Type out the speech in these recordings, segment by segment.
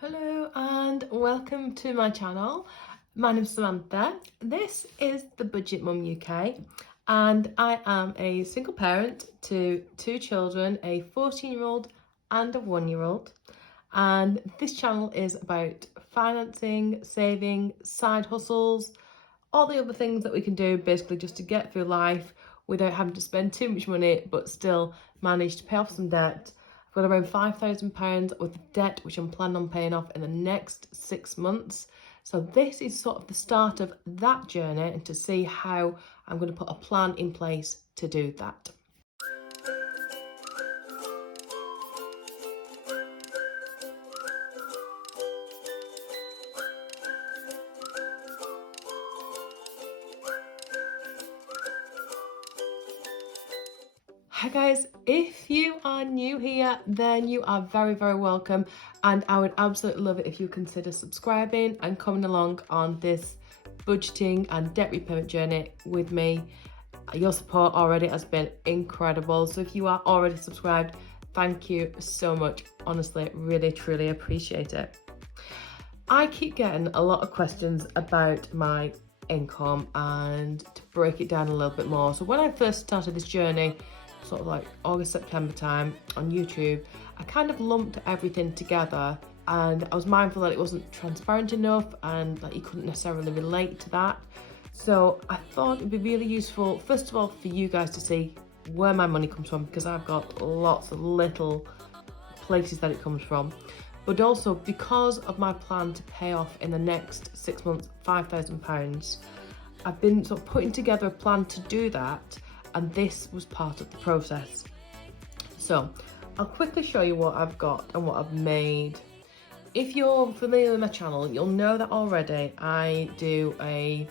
Hello and welcome to my channel. My name's Samantha. This is the Budget Mum UK and I am a single parent to two children, a 14-year-old and a 1-year-old. And this channel is about financing, saving, side hustles, all the other things that we can do basically just to get through life without having to spend too much money but still manage to pay off some debt. I've got around £5,000 worth of debt which I'm planning on paying off in the next 6 months. So this is sort of the start of that journey and to see how I'm going to put a plan in place to do that. Hi guys, if you are new here, then you are very, very welcome, and I would absolutely love it if you consider subscribing and coming along on this budgeting and debt repayment journey with me. Your support already has been incredible, so if you are already subscribed, thank you so much. Honestly, really, truly appreciate it. I keep getting a lot of questions about my income and to break it down a little bit more. So when I first started this journey, sort of like August, September time on YouTube, I kind of lumped everything together and I was mindful that it wasn't transparent enough and that you couldn't necessarily relate to that. So I thought it'd be really useful, first of all, for you guys to see where my money comes from, because I've got lots of little places that it comes from, but also because of my plan to pay off in the next 6 months £5,000. I've been sort of putting together a plan to do that, and this was part of the process. So I'll quickly show you what I've got and what I've made. If you're familiar with my channel, you'll know that already I do a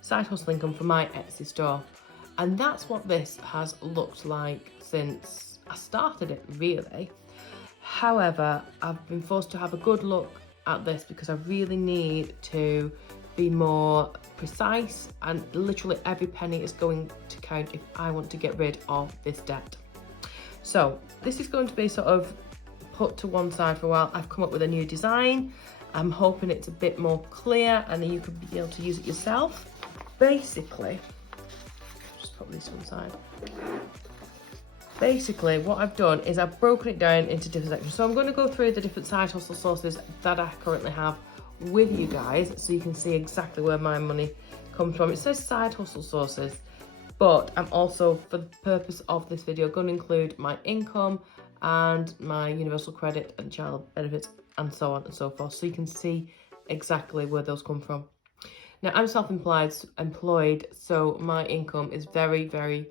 side hustle income for my Etsy store, and that's what this has looked like since I started it, really. However, I've been forced to have a good look at this because I really need to be more precise, and literally every penny is going to count if I want to get rid of this debt. So this is going to be sort of put to one side for a while. I've come up with a new design. I'm hoping it's a bit more clear and you could be able to use it yourself. Basically, just put this one side. Basically, what I've done is I've broken it down into different sections. So I'm going to go through the different side hustle sources that I currently have with you guys so you can see exactly where my money comes from. It says side hustle sources, but I'm also, for the purpose of this video, going to include my income and my universal credit and child benefits and so on and so forth, so you can see exactly where those come from. Now, I'm self-employed, so my income is very, very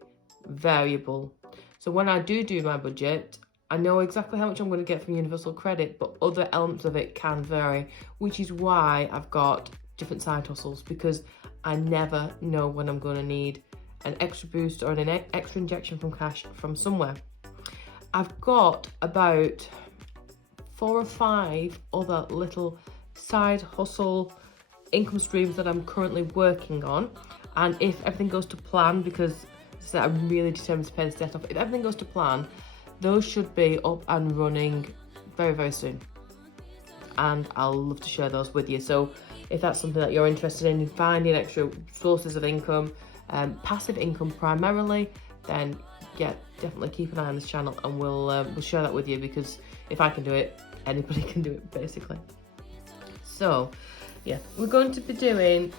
variable. So when I do my budget, I know exactly how much I'm going to get from universal credit, but other elements of it can vary, which is why I've got different side hustles, because I never know when I'm going to need an extra boost or an extra injection from cash from somewhere. I've got about 4 or 5 other little side hustle income streams that I'm currently working on, and if everything goes to plan, because I'm really determined to pay this debt off, if everything goes to plan, those should be up and running very, very soon, and I'll love to share those with you. So if that's something that you're interested in, finding extra sources of income, passive income primarily, then yeah, definitely keep an eye on this channel and we'll share that with you, because if I can do it, anybody can do it basically. So yeah, we're going to be doing,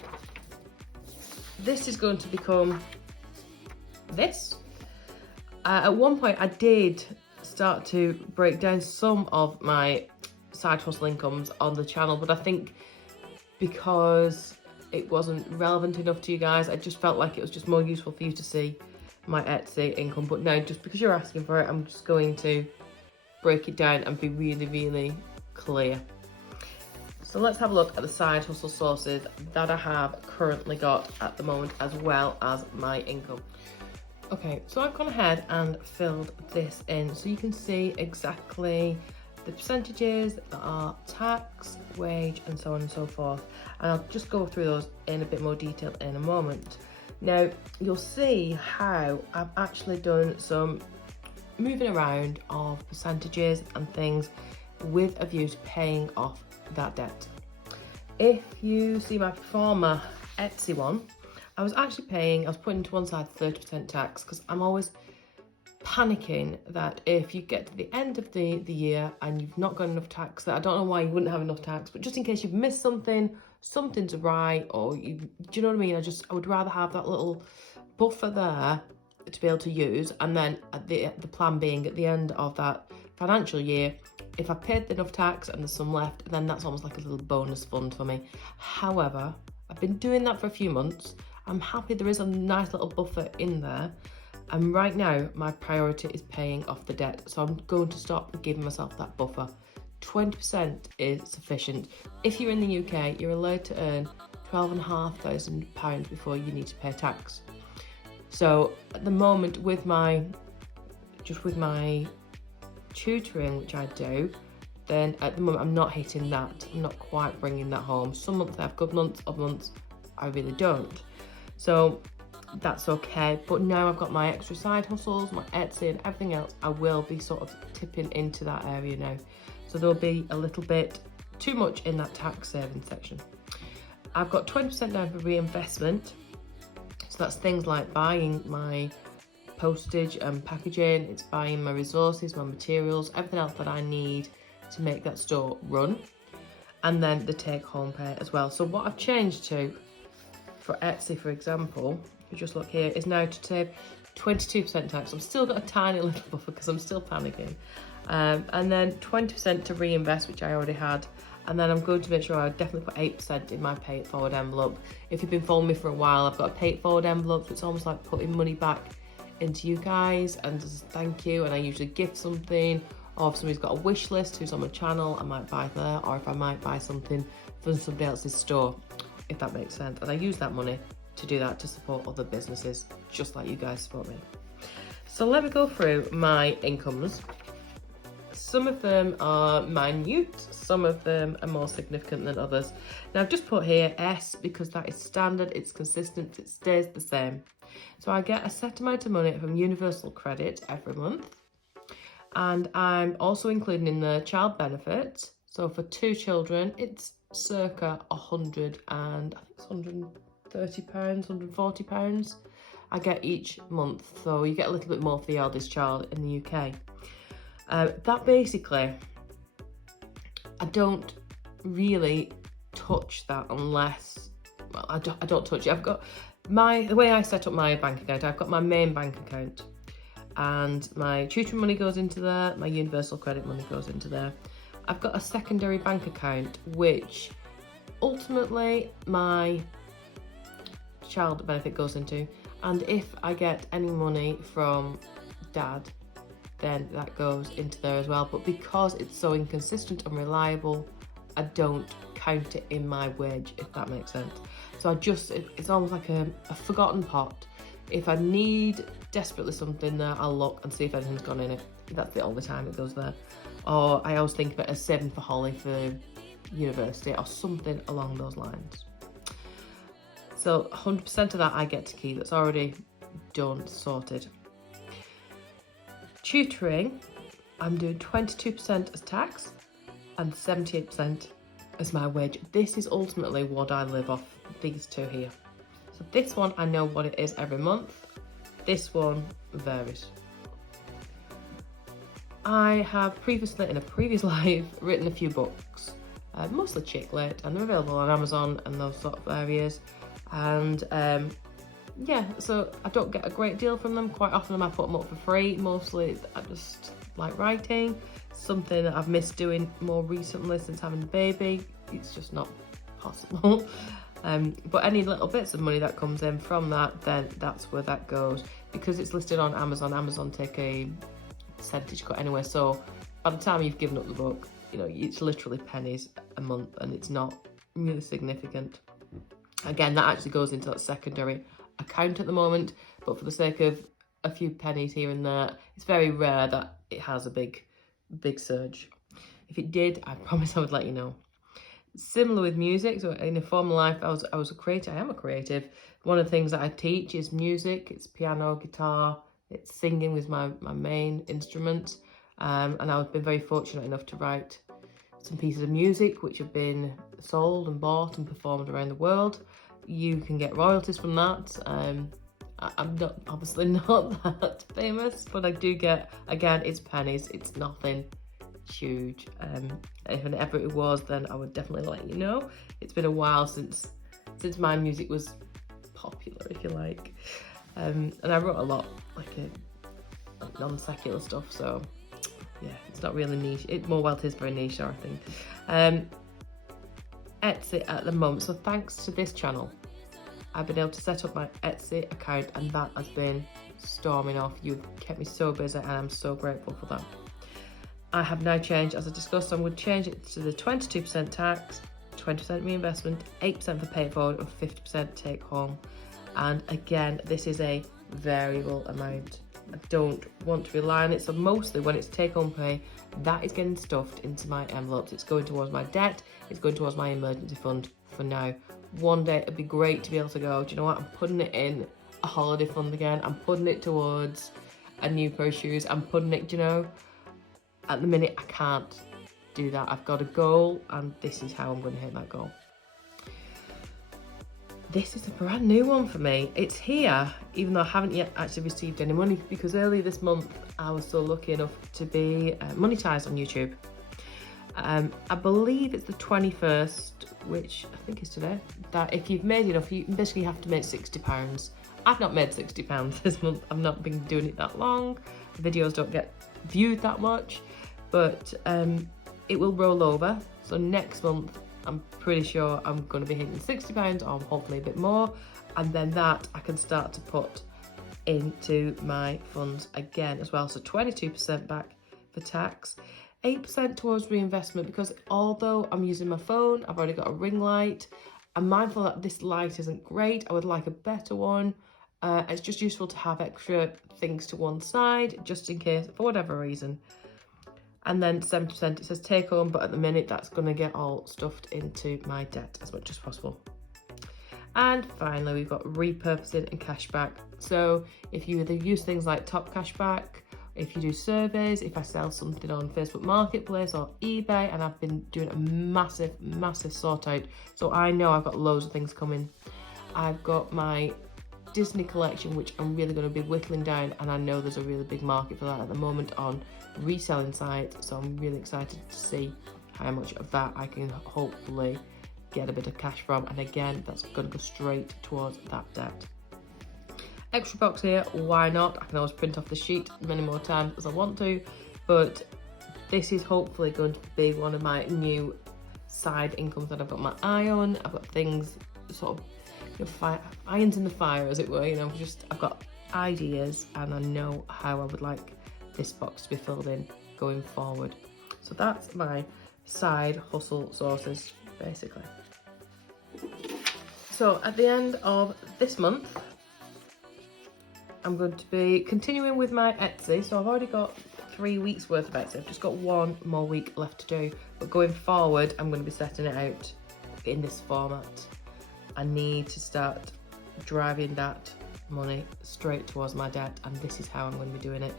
this is going to become this. At one point I did start to break down some of my side hustle incomes on the channel, but I think because it wasn't relevant enough to you guys, I just felt like it was just more useful for you to see my Etsy income. But now, just because you're asking for it, I'm just going to break it down and be really, really clear. So let's have a look at the side hustle sources that I have currently got at the moment, as well as my income. Okay, so I've gone ahead and filled this in so you can see exactly the percentages that are tax, wage, and so on and so forth. And I'll just go through those in a bit more detail in a moment. Now, you'll see how I've actually done some moving around of percentages and things with a view to paying off that debt. If you see my Performer Etsy one, I was putting to one side 30% tax because I'm always panicking that if you get to the end of the year and you've not got enough tax, that I don't know why you wouldn't have enough tax, but just in case you've missed something, something's right, or do you know what I mean? I would rather have that little buffer there to be able to use, and then the plan being at the end of that financial year, if I paid enough tax and there's some left, then that's almost like a little bonus fund for me. However, I've been doing that for a few months. I'm happy there is a nice little buffer in there. And right now, my priority is paying off the debt. So I'm going to stop giving myself that buffer. 20% is sufficient. If you're in the UK, you're allowed to earn £12,500 before you need to pay tax. So at the moment, with my tutoring, which I do, then at the moment I'm not hitting that. I'm not quite bringing that home. Some months I have good months, other months I really don't. So that's okay. But now I've got my extra side hustles, my Etsy and everything else, I will be sort of tipping into that area now. So there'll be a little bit too much in that tax saving section. I've got 20% down for reinvestment. So that's things like buying my postage and packaging, it's buying my resources, my materials, everything else that I need to make that store run. And then the take home pay as well. So what I've changed to for Etsy, for example, if you just look here, is now to save 22% tax. I've still got a tiny little buffer because I'm still panicking. And then 20% to reinvest, which I already had. And then I'm going to make sure I definitely put 8% in my pay it forward envelope. If you've been following me for a while, I've got a pay it forward envelope, so it's almost like putting money back into you guys and just thank you. And I usually gift something, or if somebody's got a wish list who's on my channel, I might buy there, or if I might buy something from somebody else's store, if that makes sense. And I use that money to do that, to support other businesses, just like you guys support me. So let me go through my incomes. Some of them are minute, some of them are more significant than others. Now I've just put here S because that is standard, it's consistent, it stays the same. So I get a set amount of money from Universal Credit every month. And I'm also including in the child benefit. So for 2 children, it's circa £130, £140 I get each month. So you get a little bit more for the eldest child in the UK. That basically, I don't really touch that unless, well, I don't touch it. I've got the way I set up my bank account, I've got my main bank account and my tutoring money goes into there, my Universal Credit money goes into there. I've got a secondary bank account, which ultimately my child benefit goes into. And if I get any money from Dad, then that goes into there as well. But because it's so inconsistent and reliable, I don't count it in my wage, if that makes sense. So it's almost like a forgotten pot. If I need desperately something there, I'll look and see if anything's gone in it. That's the only time it goes there. Or I always think of it as saving for Holly for university or something along those lines. So 100% of that I get to keep. That's already done, sorted. Tutoring, I'm doing 22% as tax and 78% as my wage. This is ultimately what I live off, these two here. So this one, I know what it is every month. This one varies. I have previously, in a previous life, written a few books, mostly chick lit, and they're available on Amazon and those sort of areas. And yeah, so I don't get a great deal from them. Quite often I put them up for free. Mostly I just like writing. Something that I've missed doing more recently since having a baby. It's just not possible. But any little bits of money that comes in from that, then that's where that goes. Because it's listed on Amazon, Amazon take a percentage cut anyway. So by the time you've given up the book, you know, it's literally pennies a month and it's not really significant. Again, that actually goes into that secondary account at the moment, but for the sake of a few pennies here and there, it's very rare that it has a big surge. If it did, I promise I would let you know. Similar with music. So in a former life, I was a creative. I am a creative. One of the things that I teach is music. It's piano, guitar, it's singing with my main instrument. And I've been very fortunate enough to write some pieces of music which have been sold and bought and performed around the world. You can get royalties from that. I'm not, obviously not that famous, but I do get, again, it's pennies, it's nothing huge. If ever it was, then I would definitely let you know. It's been a while since my music was popular, if you like. And I wrote a lot, like non-secular stuff, so yeah, it's not really niche. It's more well, it is very niche, I think. Etsy at the moment, so thanks to this channel, I've been able to set up my Etsy account, and that has been storming off. You've kept me so busy, and I'm so grateful for that. I have now changed, as I discussed, I'm going to change it to the 22% tax, 20% reinvestment, 8% for pay it forward, and 50% take home. And again, this is a variable amount. I don't want to rely on it, so mostly when it's take home pay, that is getting stuffed into my envelopes. It's going towards my debt, it's going towards my emergency fund for now. One day it'd be great to be able to go, do you know what, I'm putting it in a holiday fund again, I'm putting it towards a new pair of shoes, I'm putting it, you know, at the minute I can't do that. I've got a goal, and this is how I'm going to hit that goal. This is a brand new one for me. It's here, even though I haven't yet actually received any money, because earlier this month I was so lucky enough to be monetized on YouTube. I believe it's the 21st, which I think is today, that if you've made enough, you basically have to make £60. I've not made £60 this month. I've not been doing it that long. The videos don't get viewed that much, but it will roll over. So next month, I'm pretty sure I'm going to be hitting £60 or hopefully a bit more. And then that I can start to put into my funds again as well. So 22% back for tax. 8% towards reinvestment, because although I'm using my phone, I've already got a ring light. I'm mindful that this light isn't great. I would like a better one. It's just useful to have extra things to one side, just in case, for whatever reason. And then 7% it says take home, but at the minute that's going to get all stuffed into my debt as much as possible. And finally, we've got repurposing and cashback. So if you either use things like Top Cashback, if you do surveys, if I sell something on Facebook Marketplace or eBay, and I've been doing a massive sort out. So I know I've got loads of things coming. I've got my Disney collection, which I'm really going to be whittling down, and I know there's a really big market for that at the moment on reselling sites. So I'm really excited to see how much of that I can hopefully get a bit of cash from. And again, that's going to go straight towards that debt. Extra box here, why not? I can always print off the sheet many more times as I want to, but this is hopefully going to be one of my new side incomes that I've got my eye on. I've got things sort of, you know, irons in the fire, as it were, you know, I've got ideas, and I know how I would like this box to be filled in going forward. So that's my side hustle sources, basically. So at the end of this month, I'm going to be continuing with my Etsy. So I've already got 3 weeks worth of Etsy. I've just got 1 more week left to do. But going forward, I'm going to be setting it out in this format. I need to start driving that money straight towards my debt, and this is how I'm going to be doing it.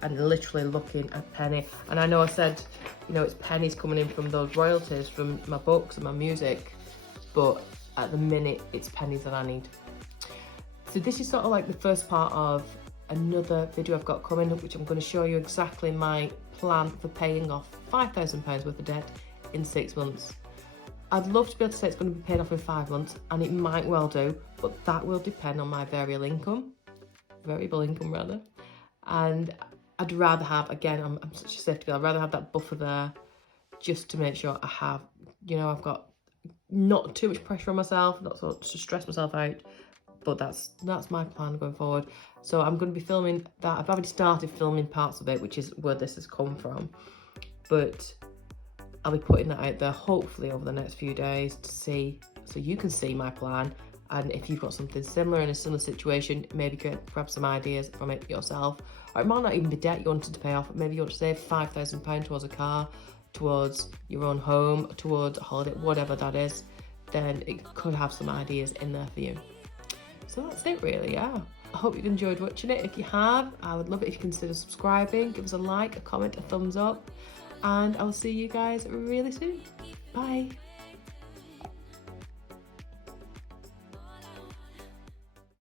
And literally looking at penny. And I know I said, you know, it's pennies coming in from those royalties from my books and my music, but at the minute it's pennies that I need. So this is sort of like the first part of another video I've got coming up, which I'm going to show you exactly my plan for paying off £5,000 worth of debt in 6 months. I'd love to be able to say it's going to be paid off in 5 months, and it might well do, but that will depend on my variable income rather. And I'd rather have, again, I'm such a safety girl, I'd rather have that buffer there just to make sure I have, you know, I've got not too much pressure on myself, not so to stress myself out. But that's my plan going forward. So I'm going to be filming that. I've already started filming parts of it, which is where this has come from. But I'll be putting that out there hopefully over the next few days to see, so you can see my plan. And if you've got something similar in a similar situation, maybe grab some ideas from it yourself. Or it might not even be debt you wanted to pay off. Maybe you want to save £5,000 towards a car, towards your own home, towards a holiday, whatever that is. Then it could have some ideas in there for you. So that's it really, yeah. I hope you've enjoyed watching it. If you have, I would love it if you consider subscribing, give us a like, a comment, a thumbs up. and I'll see you guys really soon. Bye.